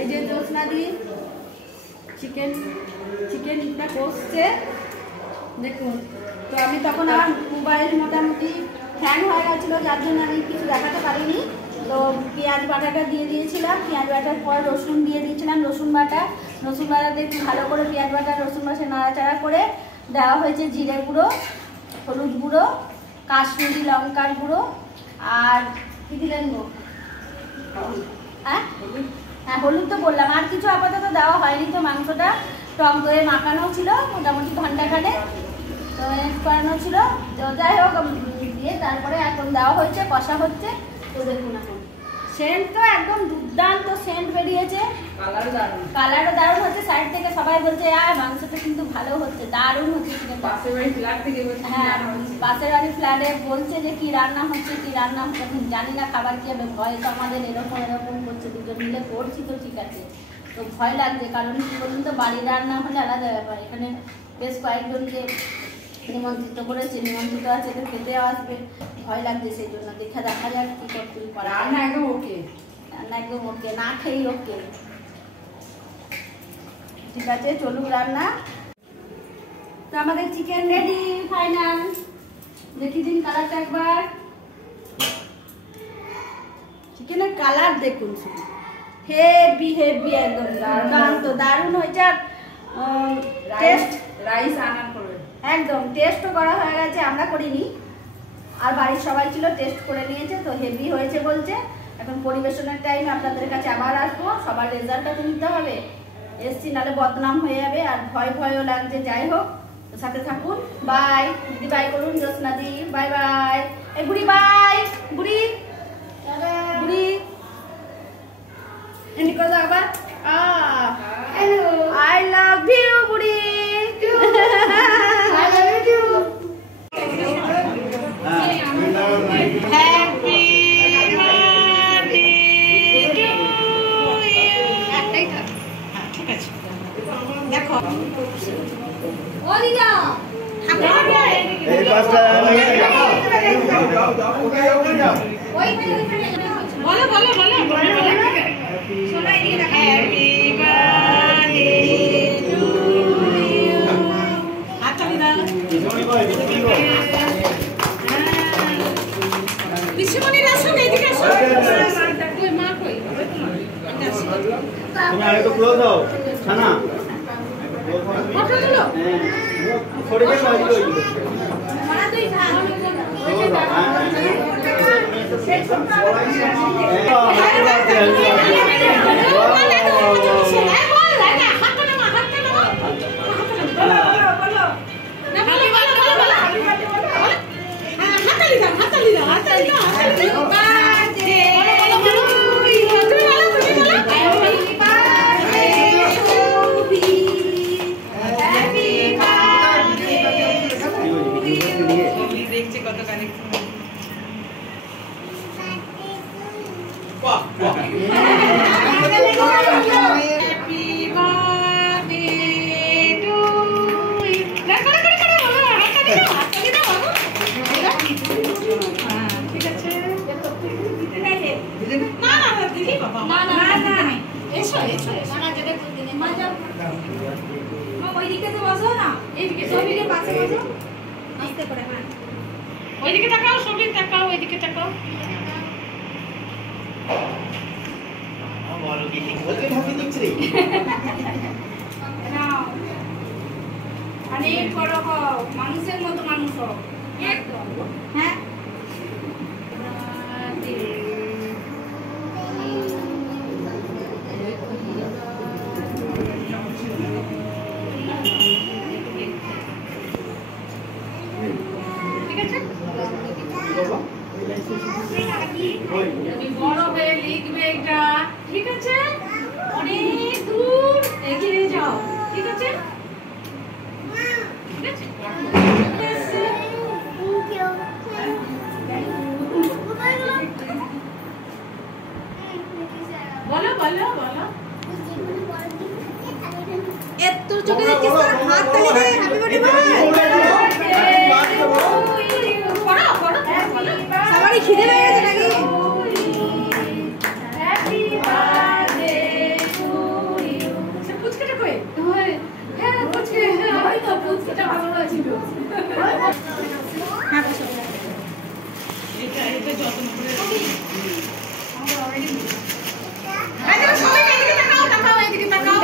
এই যে জ্যোৎস্নাদি চিকেনটা কষছে দেখুন। তো আমি তখন আমার মোবাইল মোটামুটি হ্যাং হয়ে গেছিলো, যার জন্য আমি কিছু দেখাতে পারিনি। তো পেঁয়াজ বাটাটা দিয়ে দিয়েছিলাম, পেঁয়াজ বাটার পর রসুন দিয়ে দিয়েছিলাম, রসুন বাটাতে একটু ভালো করে পেঁয়াজ বাটা রসুন বাটা নাড়াচাড়া করে দেওয়া হয়েছে জিরে গুঁড়ো, হলুদ গুঁড়ো, কাশ্মীরি লঙ্কার গুঁড়ো, আর কি দিলেন গো? হ্যাঁ হ্যাঁ হলুদ তো বললাম, আর কিছু আপাতত দেওয়া হয়নি। তো মাংসটা টক দই মাখানো ছিল মোটামুটি ঘন্টাখানে, তো করানো ছিল। তো যাই হোক দিয়ে তারপরে এখন দেওয়া হয়েছে, কষা হচ্ছে। তো দেখুন এখন সেন্ট তো একদম দুর্দান্ত সেন্ট বেরিয়েছে, কালারও দারুণ হচ্ছে। সাইড থেকে সবাই বলছে আর মাংসটা কিন্তু ভালো হচ্ছে, দারুণ হচ্ছে। হ্যাঁ পাশের বাড়ির ফ্ল্যাটে বলছে যে কি রান্না হচ্ছে জানি না, খাবার কি হবে। ভয় তো আমাদের এরকম করছে, দুজন মিলে করছি তো ঠিক আছে, তো ভয় লাগছে। কারণ কি বলুন তো, বাড়ির রান্না হলে আলাদা ব্যাপার। এখানে বেশ কয়েকজনকে নিমন্ত্রিত করেছে, নিমন্ত্রিত আছে, তো খেতে আসবে, ভয় লাগছে। সেই জন্য দেখা যাক কি করতে পারে। রান্না একদম ওকে, না খেয়েই ওকে। ঠিক আছে চলুন রান্না। তো আমাদের চিকেন রেডি ফাইনাল। দেখি দিন কালারটা একবার, চিকেনের কালার দেখুন শুধু, হেভি একদম দারুণ হয়েছে। আর টেস্ট রাইস আনার করবে একদম, টেস্টও করা হয়ে গেছে, আমরা করিনি, আর বাড়ির সবাই ছিল, টেস্ট করে নিয়েছে। তো হেভি হয়েছে বলছে। এখন পরিবেশনের টাইমে আপনাদের কাছে আবার আসবো, সবার রেজাল্টটা তো নিতে হবে। এসছি নাহলে বদনাম হয়ে যাবে, আর ভয়ও লাগছে। যাই হোক সাথে থাকুন। বাই দিদি, বাই করুন জ্যোৎস্নাদি, বাই বাই। এই বুড়ি বাই, বুড়ি এমনি করে আবার আই লাভ ইউ বুড়ি। দেখো ও দিদা তুমি আগে তো ক্লোজ হও ছানা ফটো তুলো ফটো কে মারি কই মারা তুই খা ওইদিকে তাকাও, সবই তাকাও, ওইদিকে তাকাও। অনেক বড় হও, মানুষের মতো মানুষ হও একদম। হ্যাঁ তুমি বড় হয়ে লিখবে এটা, ঠিক আছে? অনেক দূর এগিয়ে যাও, ঠিক আছে? ঠিক আছে? বলো বলো বলো। এত চোখে দেখছিস তোর হাত তালি দে, হ্যাপি বার্থডে বল। সবারই খিদে পেয়ে গেছে নাকি? Happy birthday to you. সে পুচকেটা কই? হ্যাঁ পুচকে, ওই তো পুচকেটা ভালো হয়েছিল। হ্যাঁ বসো। এটা যত্ন করে আমরা অলরেডি সবাই এদিকে তাকাও, তাকাও, এদিকে তাকাও।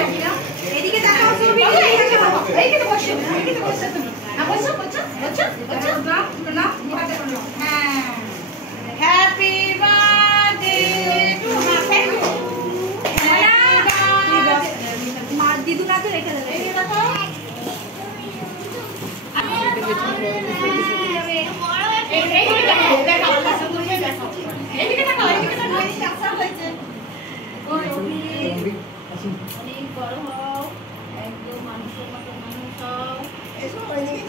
এদিকে তাকাও, সবাই এদিকে তাকাও। এইদিকে বসো, এইদিকে বসো তুমি। না বসো, বসো, বসো, বসো। না, হ্যাঁ। Happy birthday to thank you. মা দিদু না তো রেখে দেবে। এইদিকে দেখো। এইদিকে দেখো, দেখো, তুমি দেখো। এইদিকে দেখো, এইদিকে দেখো। আচ্ছা হয়েছে। অনেক বড় হও, একদম মানুষের মতো মানুষ হও। এসো ওইদিকে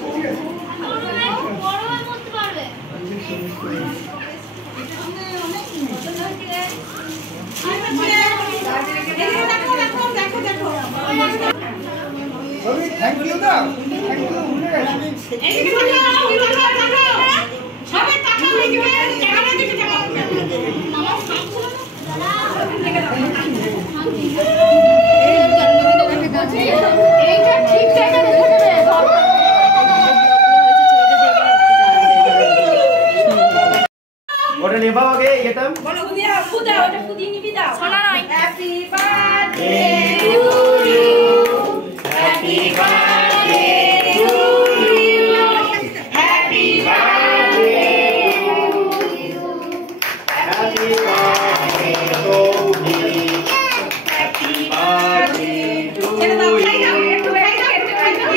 থ্যাংক ইউ দাও, থ্যাংক ইউ ভুলে গেছি। এইদিকে তাকাও, এইদিকে তাকাও। সবাই তাকাও, এইদিকে, ক্যামেরার দিকে তাকাও। এইটা ঠিক জায়গায় রেখে দেবে। ওটা নেবাও আগে এটা। বলো বুদিয়া, ফুদা, ওটা ফুদি নিবি দাও। শোনা নাই। Happy birthday to you. Happy birthday to you, happy birthday to you, happy birthday to you, happy birthday to ছেড়ে দাও, খাই ইউ। দাও, একটু খাই দাও, একটু খাই দাও।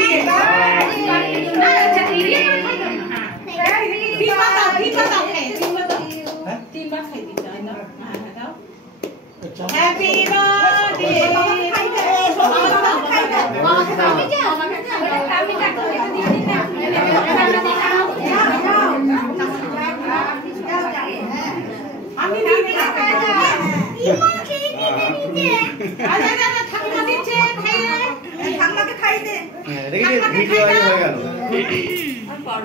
আচ্ছা এরিয়া খাই দাও না। হ্যাঁ তিনবার দাও, তিনবার দাও, খাই, তিনবার দাও। হ্যাঁ? তিনবার খাই দিতে হয়, দাও। হ্যাঁ, দাও। হ্যাপি বার্থডে বাবাকে খাই দাও, বাবাকে খাই দাও। বাবাকে দাও। আমি যাও, বাবাকে দাও। আমি ডাকবো, এটা দিয়ে দিন না। এটা দিয়ে দাও। যাও, যাও। যাও, যাও। আমি দিয়ে দিলাম, খাই দাও। আচ্ছা ঠাকুমা দিচ্ছে খাইয়ে। ঠাকুমাকে খাই দে। হ্যাঁ, দেখি ভিডিও হয়ে গেল।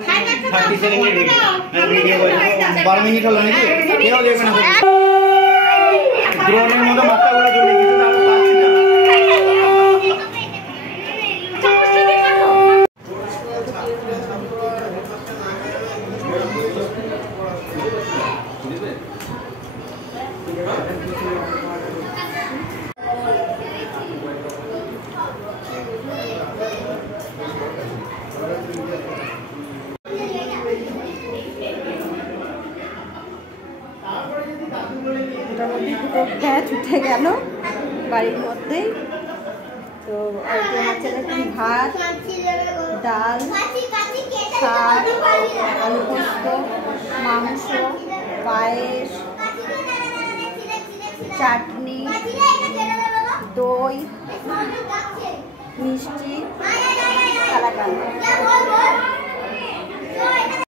খাই না তো 30 সেকেন্ডের ভিডিও। ভিডিও হয়ে গেল। 12 মিনিট হলো নাকি? কেউ দেখবে না। ড্রোনের মতো মাথাগুলো চলে গেছে, আর পাচ্ছি না। চামচটা দিয়ে খাও। মোটামুটি দুটো গ্যাস উঠে গেল বাড়ির মধ্যেই। তো আর কি আমার ছেলে ভাত, ডাল, শাক, আলু পোস্ত, মাংস, পায়েস, চাটনি, দই, মিষ্টি, কালাকান্দ।